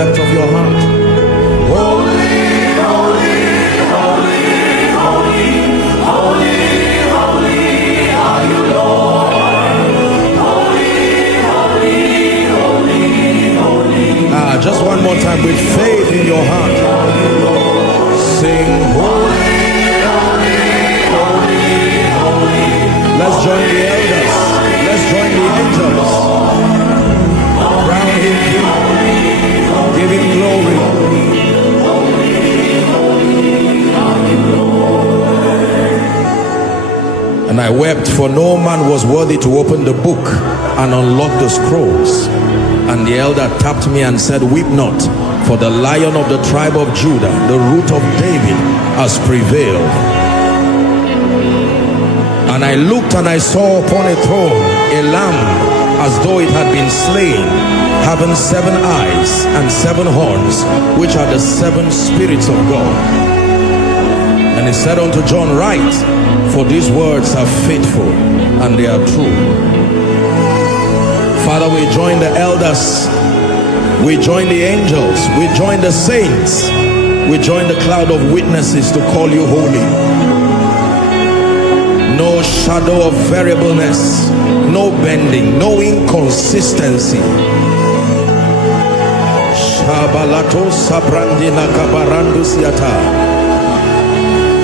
depth of your heart. Holy, holy, holy, holy, holy, holy are you, Lord. Holy, holy, holy, holy. Just one more time with faith in your heart. Sing holy, holy, holy, holy. Let's join the elders. Let's join the angels. Crown him king. Give him glory. And I wept, for no man was worthy to open the book and unlock the scrolls. And the elder tapped me and said, weep not, for the Lion of the tribe of Judah, the root of David, has prevailed. And I looked, and I saw upon a throne a lamb, as though it had been slain, having 7 eyes and 7 horns, which are the 7 spirits of God. And he said unto John, write, for these words are faithful and they are true. Father, we join the elders, we join the angels, we join the saints, we join the cloud of witnesses to call you holy. No shadow of variableness, no bending, no inconsistency.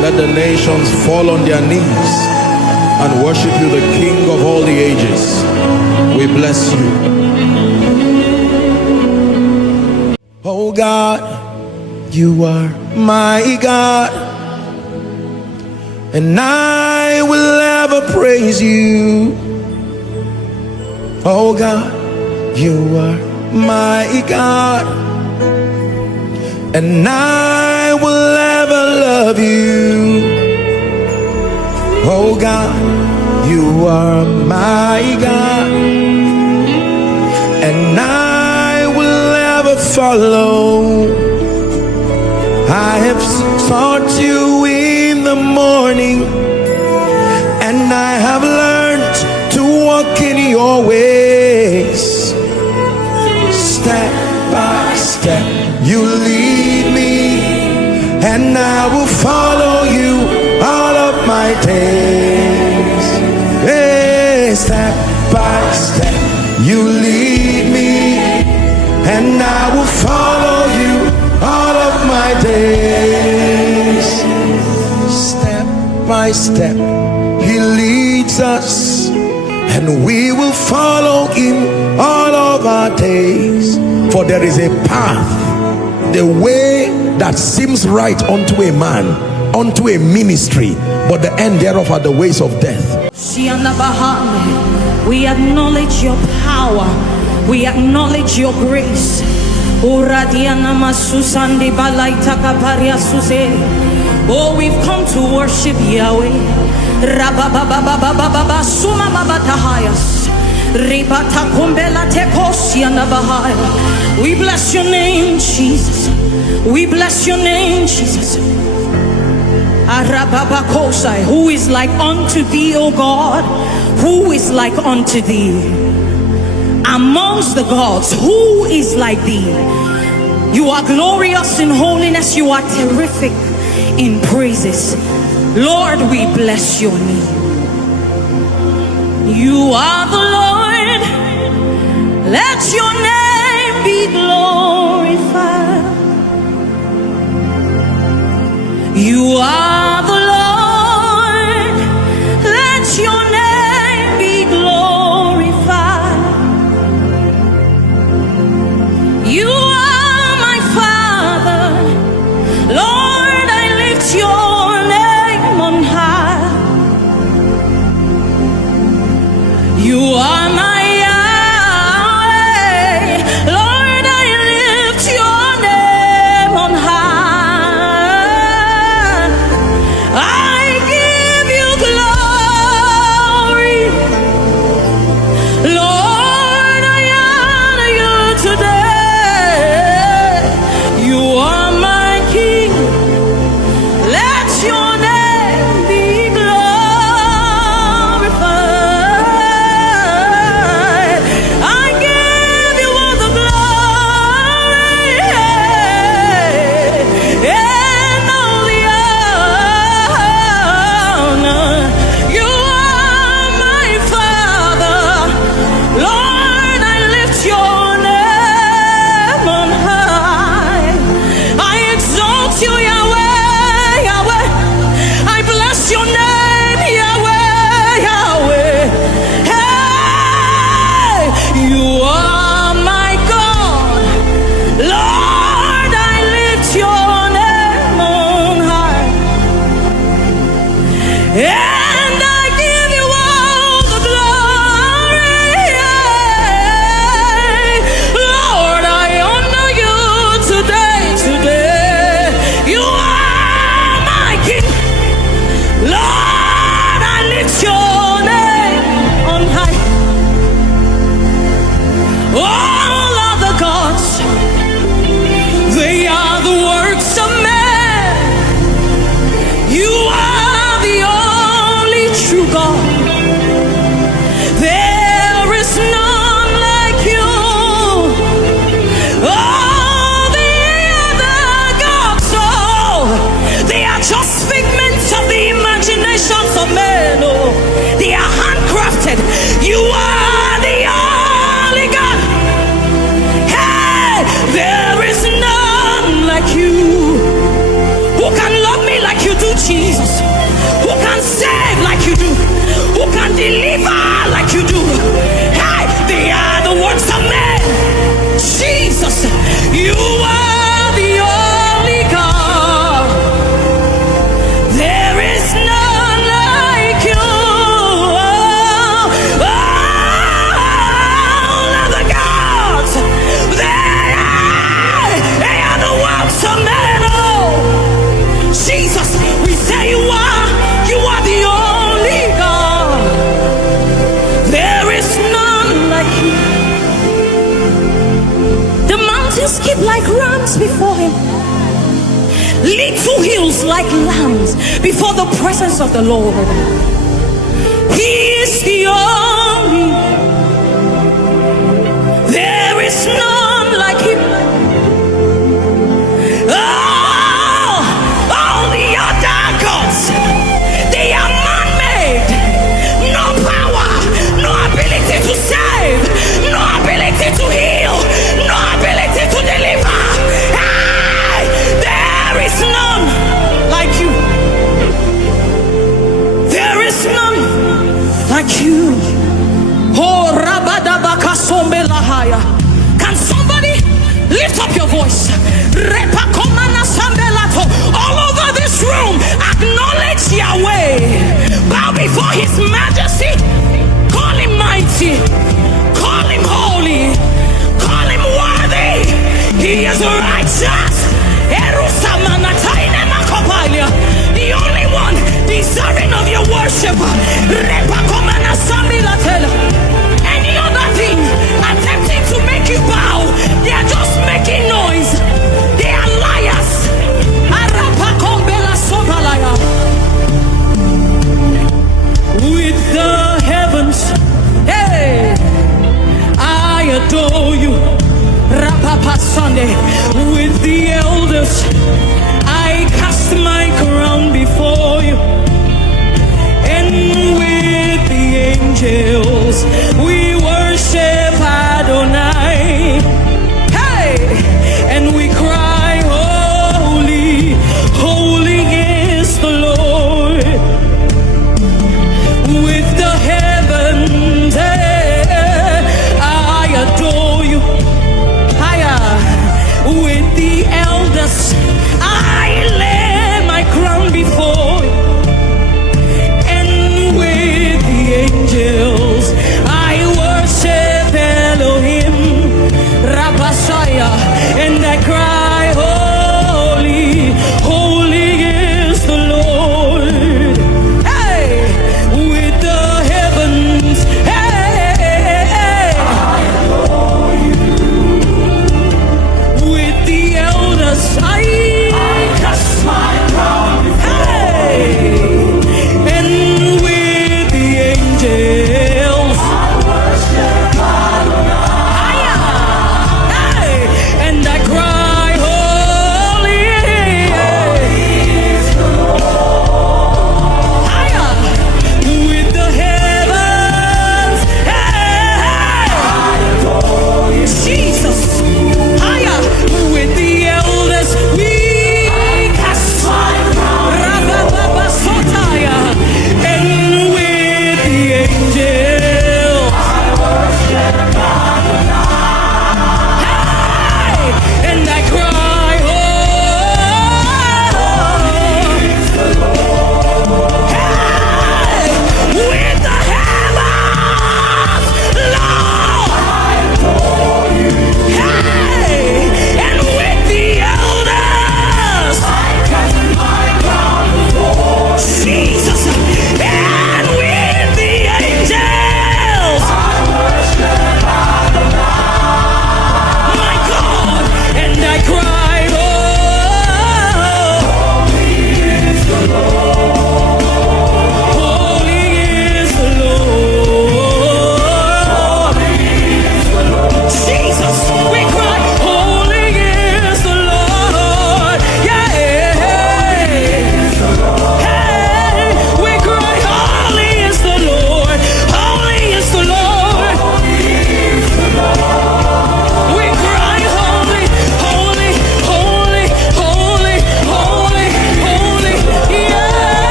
Let the nations fall on their knees and worship you, the King of all the ages. We bless you. Oh God, you are my God, and I will ever praise you. Oh God, you are my God, and I will ever love you. Oh God, you are my God, and I will ever follow. I have sought you in the morning, and I have learned to walk in your ways. Step by step you lead me, and I will follow you all of my days. Hey, step by step you lead me, and I will follow you all of my days. Step by step he leads us, and we will follow him all of our days. For there is a path, the way that seems right unto a man, unto a ministry, but the end thereof are the ways of death. We acknowledge your power, we acknowledge your grace. Oh, we've come to worship Yahweh. We bless your name, Jesus. We bless your name, Jesus. Who is like unto thee, O God? Who is like unto thee? Amongst the gods, who is like thee? You are glorious in holiness, you are terrific in praises. Lord, we bless your name. You are the Lord, let your name be glorified. You are the Lord, let your name be glorified. You are my Father, Lord, I lift your name on high. You are my Yahweh, Lord, I lift your name on high. I give you glory, Lord, I honor you today. You are my King, let Mountains skip like rams before him. Little hills like lambs before the presence of the Lord. He is the only. There is none like him. All the other gods, they are man-made. No power, no ability to save, no ability to heal, no ability to deliver. Hey, there is none like you. There is none like you. Oh, Rabadabaka Sombelahaya. Can somebody lift up your voice? Repakomana Sambelato. All over this room, acknowledge Yahweh. Bow before His majesty. Call Him mighty. Call Him holy. Call Him worthy. He is righteous. The only one deserving of your worship. Any other thing attempting to make you bow, they are just making noise. They are liars. With the heavens, hey, I adore you. Rapapa Sunday. With the elders, I cast my crown before you, and with the angels we worship Adonai. Hey, and we cry, holy, holy is the Lord. With the heavens, I adore you. With the elders, I lay my crown before you, and with the angels, I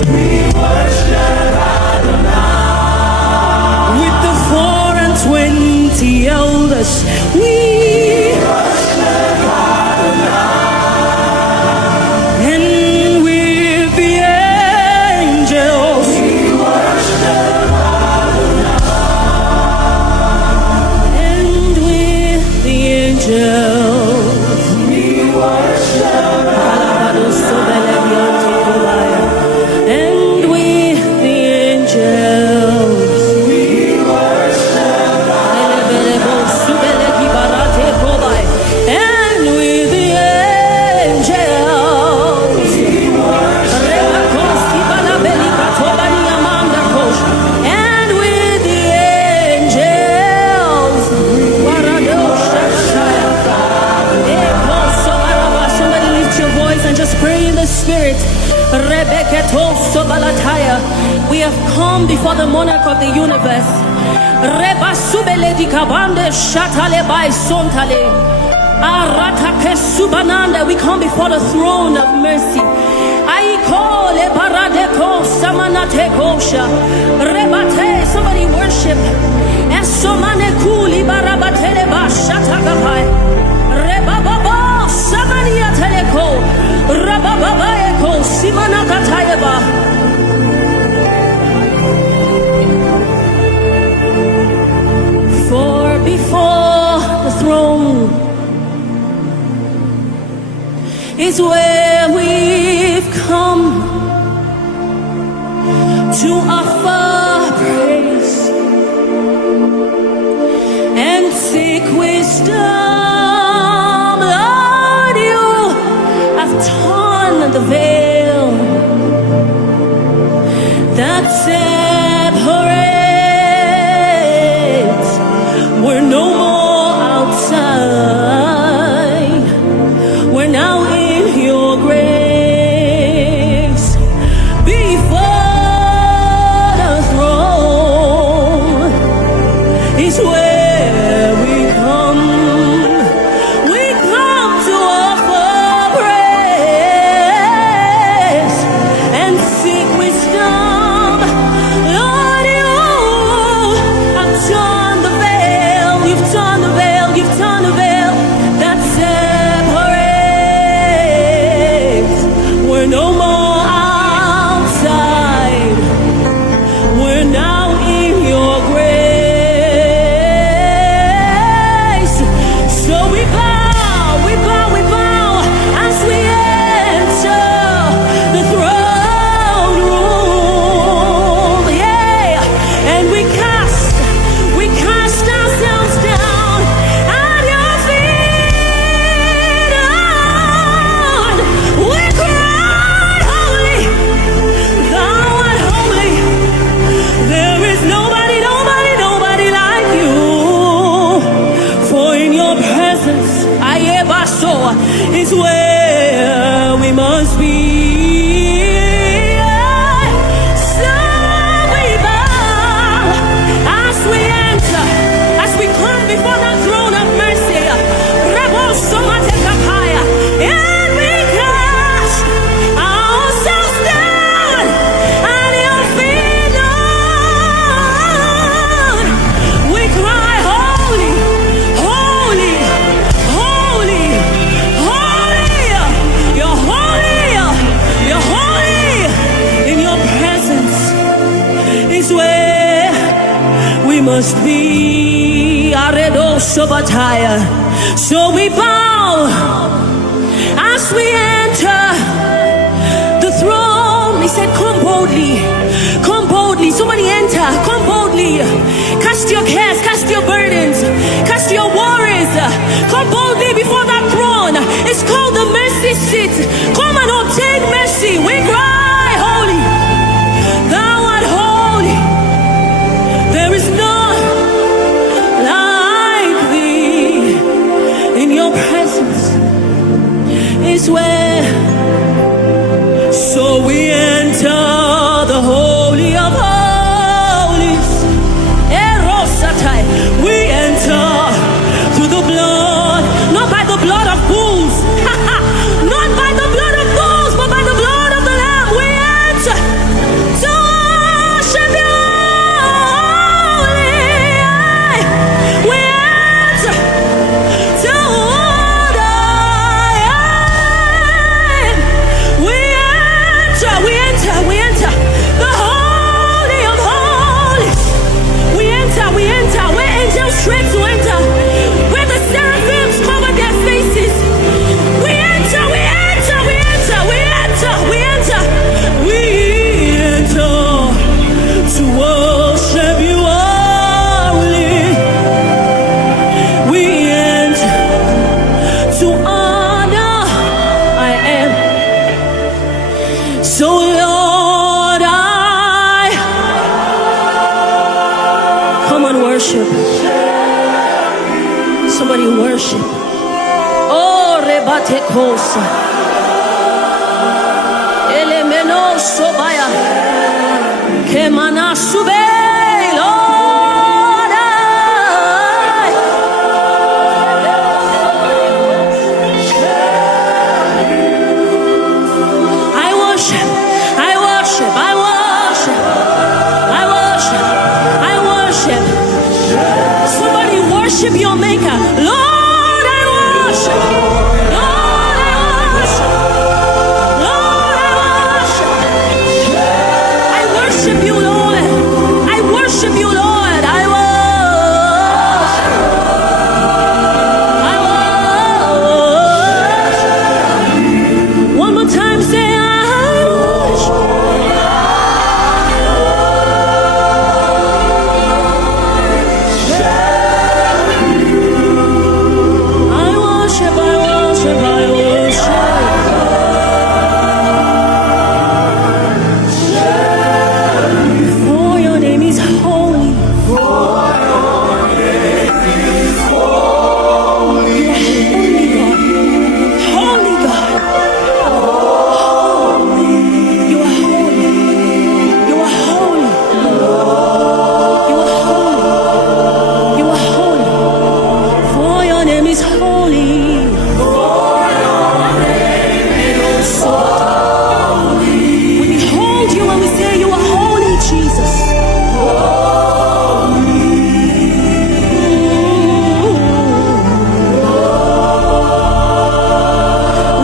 With the 24 elders, we and with the angels, and with the angels, we worship. And with the angels, we worship. And with the angels, we worship. And with the angels, somebody lift your voice and just pray in the spirit. We have come before the monarch of the universe. We come before the throne of mercy. Somebody worship. For before the throne is where we've come to offer praise and seek wisdom. Lord, you have torn the veil that separates. We're no more outside. We're now in your grace. Before the throne is where we come. We come to offer praise and seek wisdom. Lord, you have torn the veil. You've torn the veil. You've torn the veil that separates. We're no more outside. We're now in your grace. So we bow, we bow, we bow as we enter the throne room. Yeah, and we cast ourselves down at your feet. Lord, we cry, holy, thou art holy. There is nobody, nobody, nobody like you. For in your presence, Ayebaso, is where we must be. So we bow as we enter, as we come before the throne of mercy. And we cast ourselves down at your feet, Lord. We cry, holy, holy, holy, holy. You're holy, you're holy. In your presence is where we must be. Aredo Sobataya. So we bow as we enter the throne. He said, come boldly, come boldly. Somebody enter, come boldly. Cast your cares, cast your burdens, cast your worries. Come boldly before that throne. It's called the mercy seat. Come and obtain mercy. We cry, holy, thou art holy. There is none like thee. In your presence is where. So we enter the holy of holies. Erosatai. worship. Oh, rebate kosa. Elemeno sobaya. Kemana sube, Lord. I worship, I worship, I worship, I worship, I worship. Somebody worship your maker. Lord, I worship. Lord, I worship. Lord, I worship. I worship you, Lord. I worship you, Lord. I worship. I worship. One more time, say I worship. I worship, I worship, I worship. For your name is holy. You are holy God. Holy God. You are holy. You are holy. You are holy. You are holy. For your name is holy. We behold you and we say you are holy, Jesus.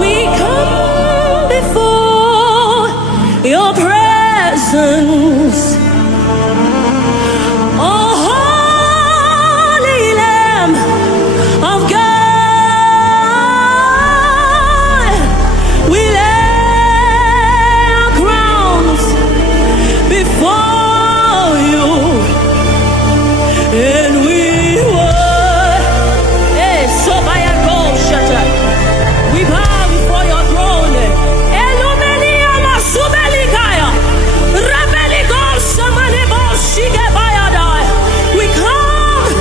We come before your presence. Oh, holy Lamb of God, we lay our crowns before you, and we we bow before your throne. Elumelia masubelikaya, rebeligo samanebo shigebayadai. We come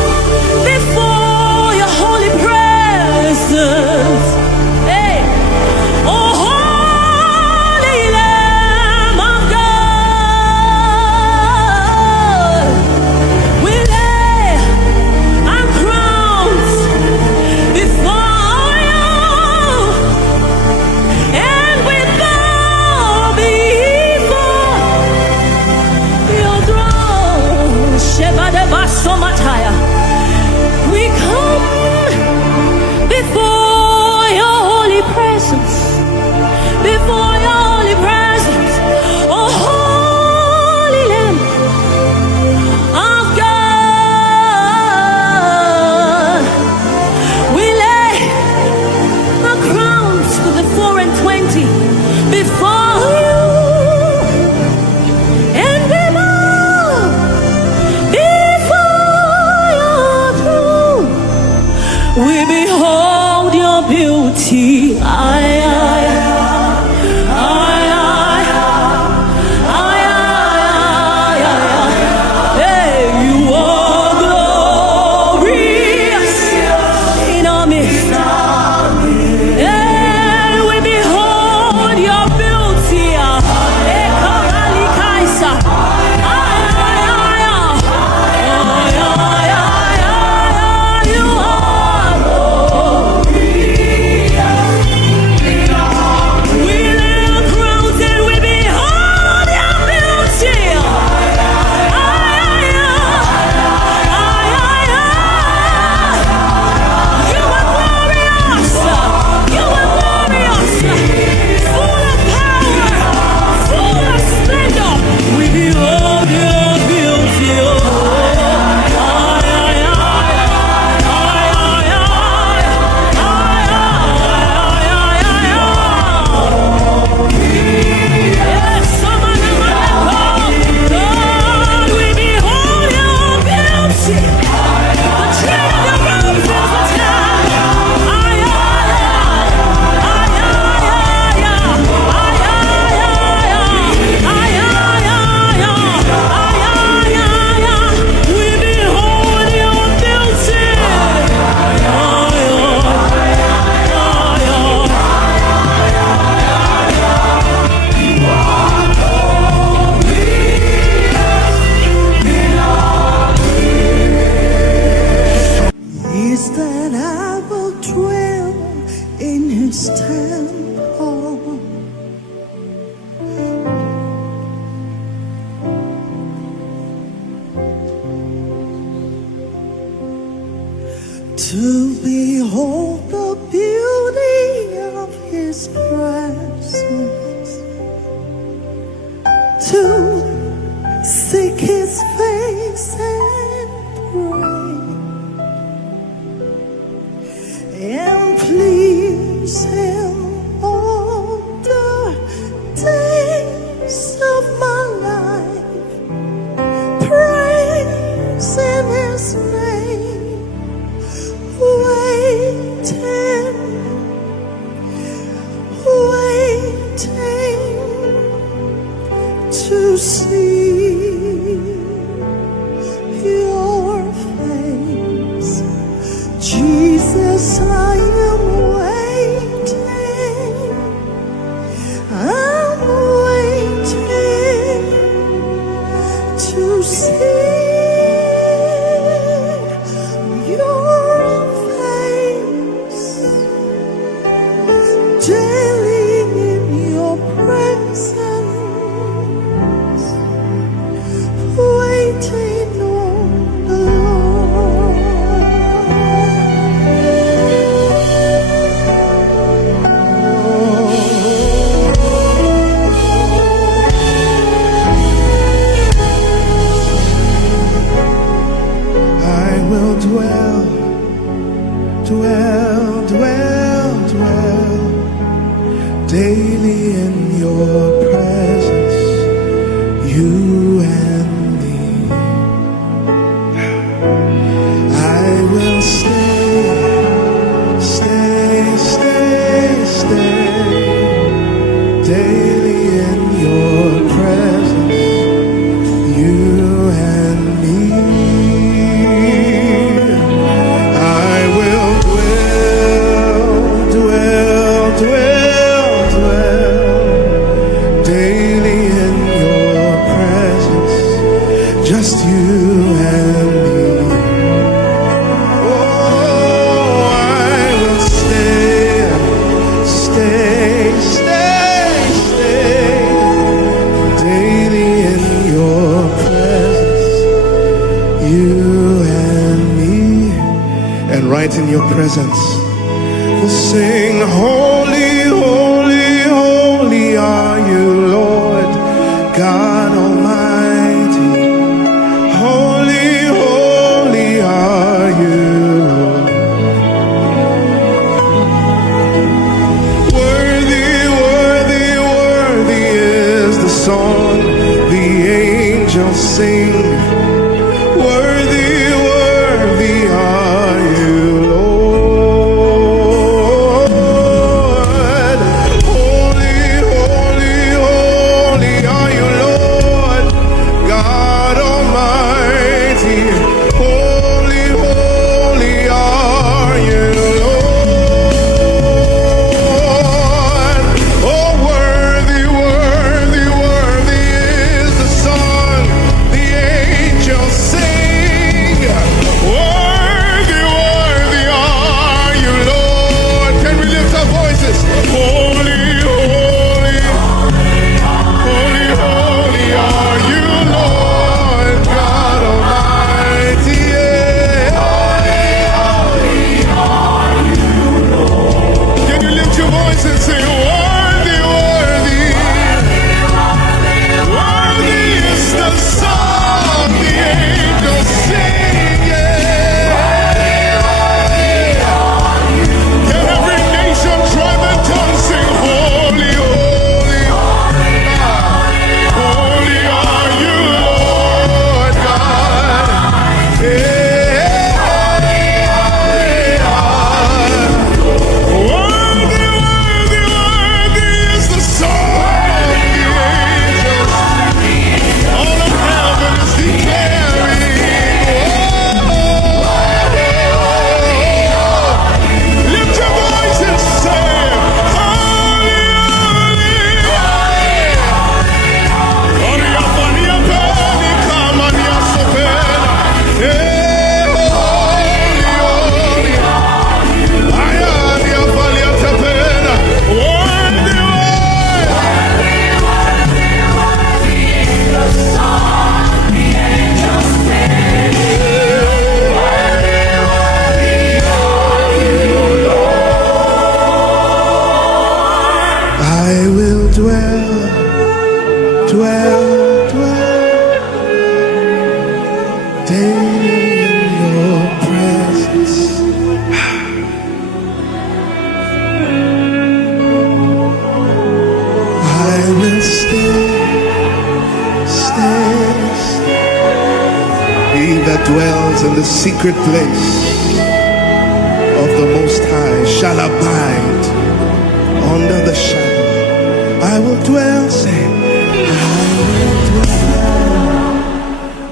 before your holy presence. Hey, oh holy Lamb of God, we lay our crowns before you, and we bow before your throne. Shebade basomataya. We come before your holy presence, before your holy presence, oh holy Lamb of God. We lay our crowns to the 4 and 20 before you, and we bow before your throne. We behold your beauty. Hey, you are glorious in our midst. And we behold your beauty. Ekamalikaisa. You are glorious. to behold the beauty of His presence, to seek His face and pray, and please Him all the days of my life, praise in His name, waiting to see your face. Jesus, I am waiting. I'm waiting to see your face daily in your presence, waiting on the Lord. I will dwell daily in your presence, you and me. I will stay daily in your presence, you and me. I will dwell daily in your presence, just you and me. Oh, I will stay daily in your presence, you and me. And right in your presence, we'll sing, holy, holy, holy are you, Lord God Almighty. Holy, holy are you, Lord. Worthy, worthy, worthy is the song the angels sing. Worthy, worthy are you, Lord. Holy, holy, holy are you, Lord God Almighty. Holy, holy are you, Lord. Oh, worthy, worthy, worthy is the song the angels sing. dwell, dwell daily in your presence. I will stay. He that dwells in the secret place of the Most High shall abide under the shadow. I will dwell, say, I will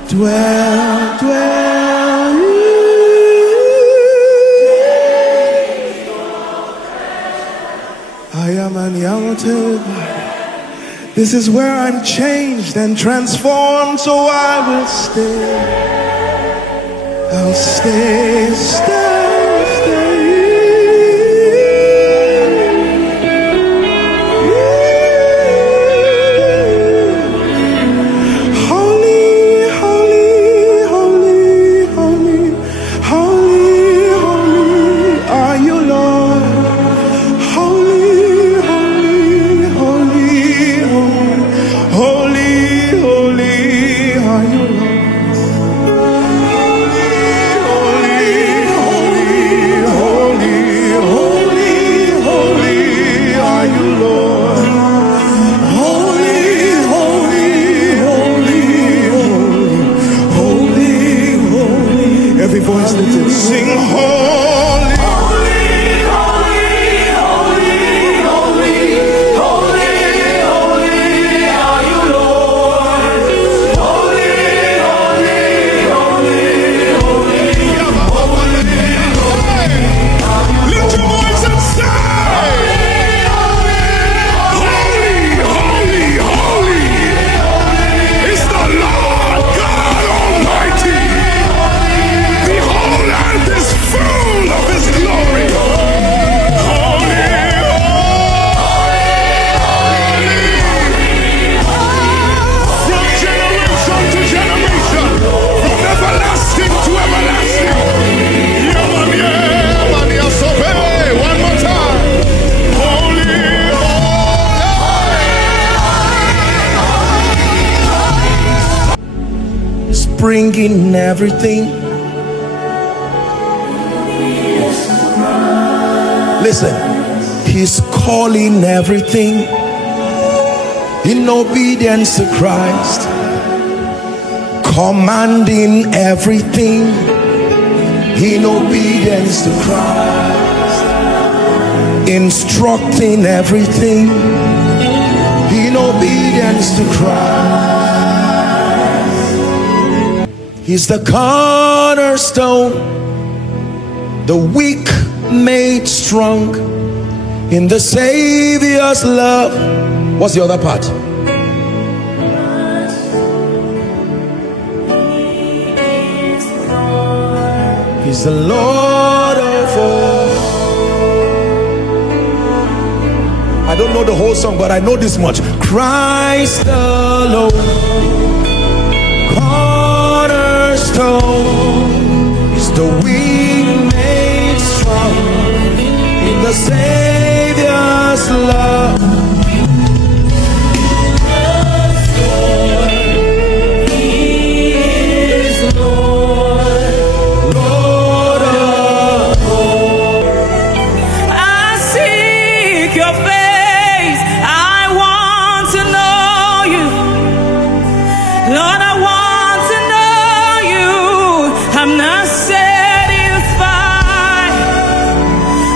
dwell, dwell. I am an Yamato. This is where I'm changed and transformed, so I will stay. I'll stay, stay, stay. Holy, holy, holy, holy, holy, holy are you, Lord. Holy, holy, holy, holy, holy are you, Lord. Every voice lifted, sing holy, holy, holy, holy, holy, holy, holy are you, Lord. Holy, holy, holy, holy, holy. Lift your voice and say, holy, holy, holy is the Lord God Almighty. The whole earth is full of His glory. Holy, holy, from generation to generation, from everlasting to everlasting. One more time. Holy, holy. He's bringing everything. Listen, He's calling everything in obedience to Christ, commanding everything in obedience to Christ, instructing everything in obedience to Christ. He's the cornerstone, the weak made strong in the Savior's love. What's the other part? He's the Lord of all. I don't know the whole song, but I know this much. Christ alone, cornerstone, is the weak made strong in the Savior's love.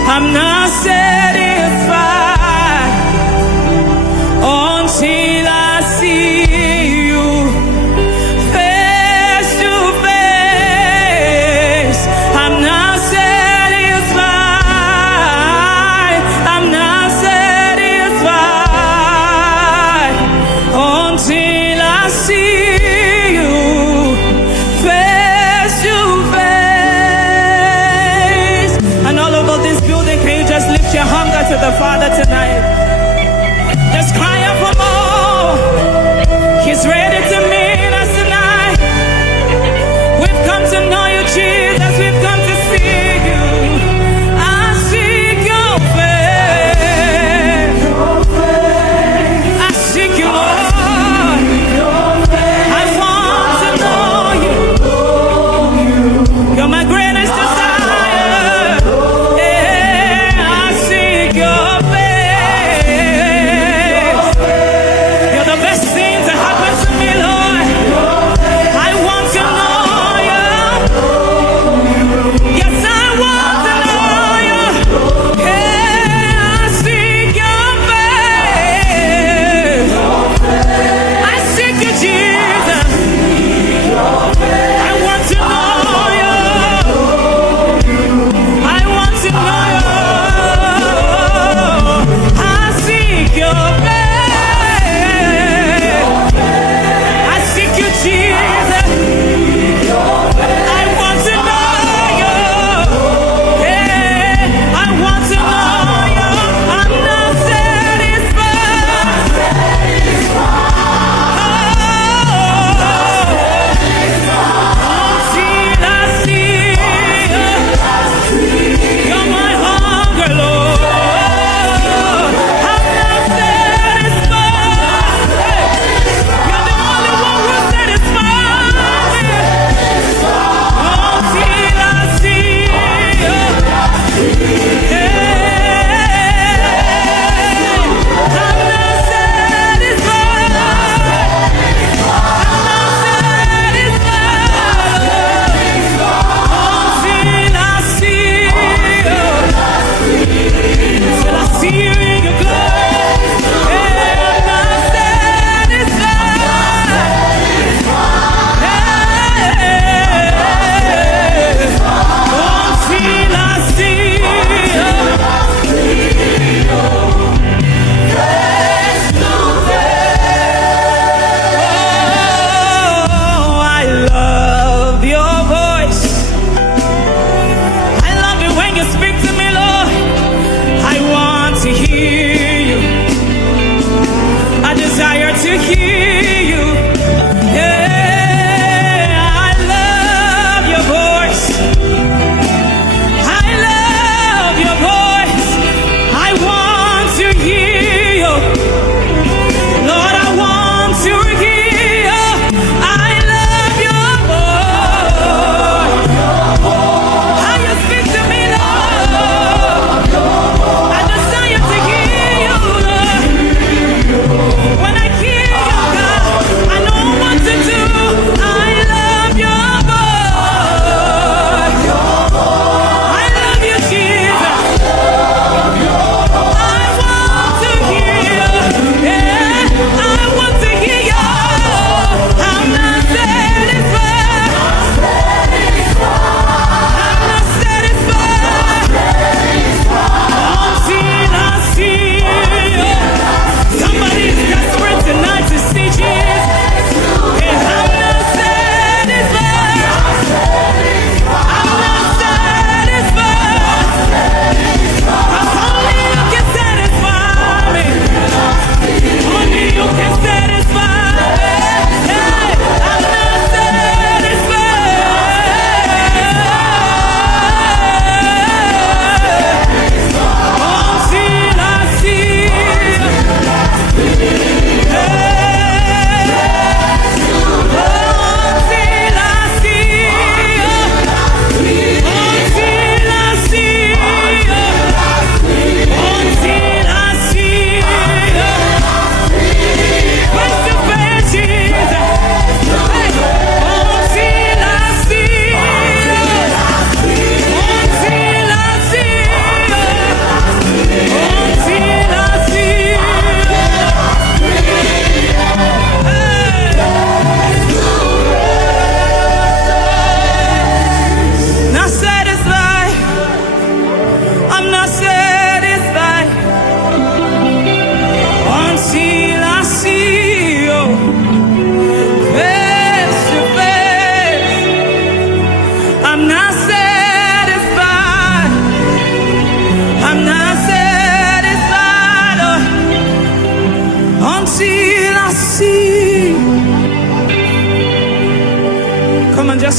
I'm not satisfied until I see you face to face. I'm not satisfied. I'm not satisfied until I see you face to face. And all over this building, can you just lift your hunger to the Father tonight? Just cry out for more. He's ready to meet us tonight. We've come to know you, Jesus. We've come to see you. I seek your face. I seek you, Lord.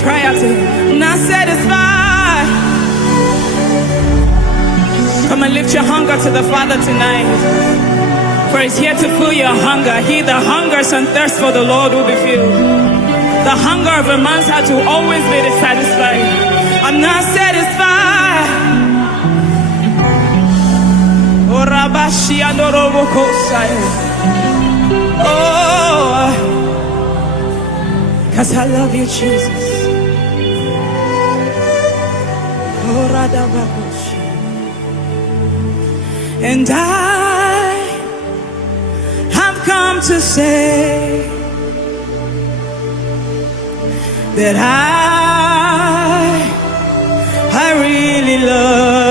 cry out to him. Not satisfied. Come and lift your hunger to the Father tonight. For he's here to fill your hunger. He that hungers and thirsts for the Lord will be filled. The hunger of a man's heart will always be dissatisfied. I'm not satisfied. Oh, Rabashi Andorobokosai. Oh, because I love you, Jesus. Oh, Radabakoshi. And I have come to say that I really love